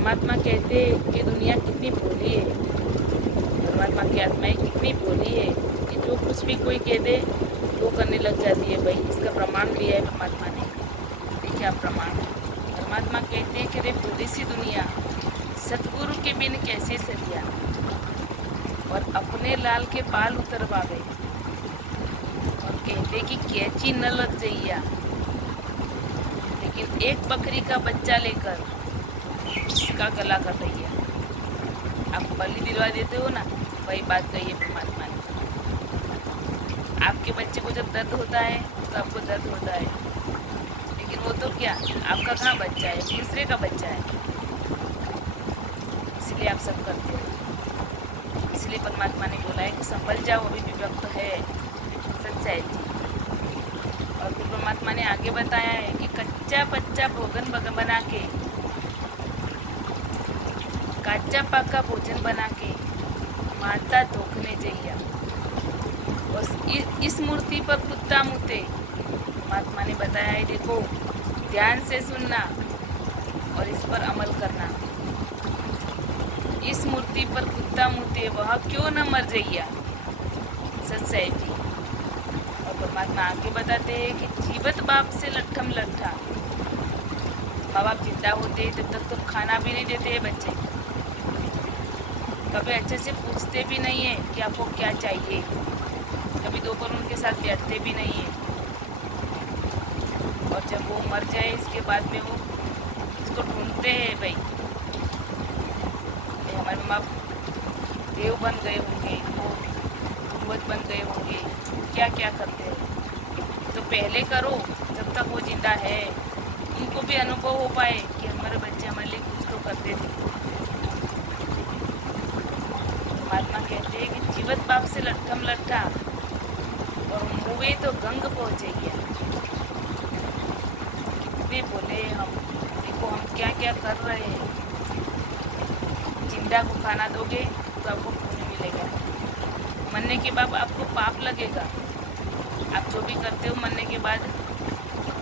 परमात्मा कहते हैं कि दुनिया कितनी भोली है, परमात्मा की आत्माएं कितनी भोली है कि जो कुछ भी कोई कह दे वो करने लग जाती है। भाई इसका प्रमाण दिया है परमात्मा ने, देखिए आप प्रमाण। परमात्मा कहते हैं कि रे भोली सी दुनिया, सतगुरु के बिन कैसे सरिया, और अपने लाल के बाल उतरवा गए और कहते कि कैची न लग जइया, लेकिन एक बकरी का बच्चा लेकर उसका गला कर दैया। आप बलि दिलवा देते हो ना, वही बात कही है परमात्मा ने। आपके बच्चे को जब दर्द होता है तो आपको दर्द होता है, लेकिन वो तो क्या, आपका कहाँ बच्चा है, दूसरे का बच्चा है, इसलिए आप सब करते हो। इसलिए परमात्मा ने बोला है कि संभल जाओ, अभी भी वक्त है सच्चाई जी। और फिर परमात्मा ने आगे बताया है कि कच्चा पच्चा भोजन बना के, काचा पाका भोजन बना के माता धोखने जइया, और इस मूर्ति पर कुत्ता मुते। परमात्मा ने बताया है देखो ध्यान से सुनना और इस पर अमल करना। इस मूर्ति पर कुत्ता मुते वह क्यों न मर जइया, सच्चाई जी। और परमात्मा आगे बताते हैं कि जीवत बाप से लट्ठम लट्ठा, माँ बाप जिंदा होते तब तक तो खाना भी नहीं देते हैं बच्चे, कभी अच्छे से पूछते भी नहीं है कि आपको क्या चाहिए, कभी दोपहर उनके साथ बैठते भी नहीं है। और जब वो मर जाए इसके बाद में वो उसको ढूंढते हैं, भाई हमारे माँ बाप देव बन गए होंगे, वो भगवत बन गए होंगे, क्या क्या करते हैं। तो पहले करो जब तक वो जिंदा है, उनको भी अनुभव हो पाए कि हमारे बच्चे हमारे लिए कुछ तो करते थे। परमात्मा कहते हैं कि जीवत बाप से लट्ठम लट्ठा और मुँहे तो गंग पहुँचेगी। कितने बोले हम, देखो हम क्या क्या कर रहे हैं। जिंदा को खाना दोगे तो आपको पुण्य मिलेगा, मरने के बाद आपको पाप लगेगा। आप जो भी करते हो मरने के बाद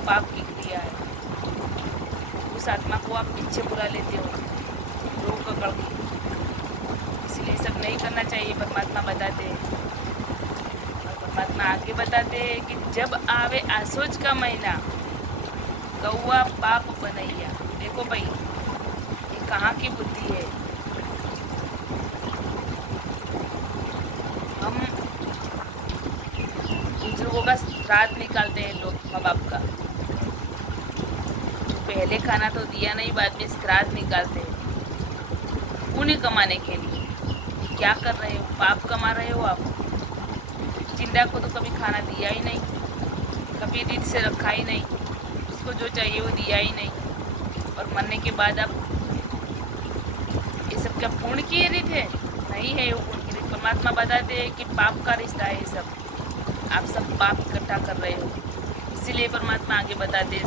पाप की क्रिया है, उस आत्मा को आप पीछे बुला लेते हो रोग पकड़ के, इसलिए सब नहीं करना चाहिए परमात्मा बताते हैं। और परमात्मा आगे बताते हैं कि जब आवे आसोज का महीना, कौआ बाप बनैया। देखो भाई ये कहाँ की बुद्धि है। हम बुजुर्गों का श्राद्ध निकालते हैं लोग, माँ बाप का, पहले खाना तो दिया नहीं, बाद में श्राद्ध निकालते हैं पुण्य कमाने के लिए। क्या कर रहे हो, पाप कमा रहे हो आप। जिंदा को तो कभी खाना दिया ही नहीं, कभी रीत से रखा ही नहीं, उसको जो चाहिए वो दिया ही नहीं, और मरने के बाद आप ये सब क्या पुण्य की रीत है? नहीं है वो पुण्य की रीत। परमात्मा बताते हैं कि पाप का रिश्ता है ये सब, आप सब पाप इकट्ठा कर रहे हो। इसीलिए परमात्मा आगे बताते हैं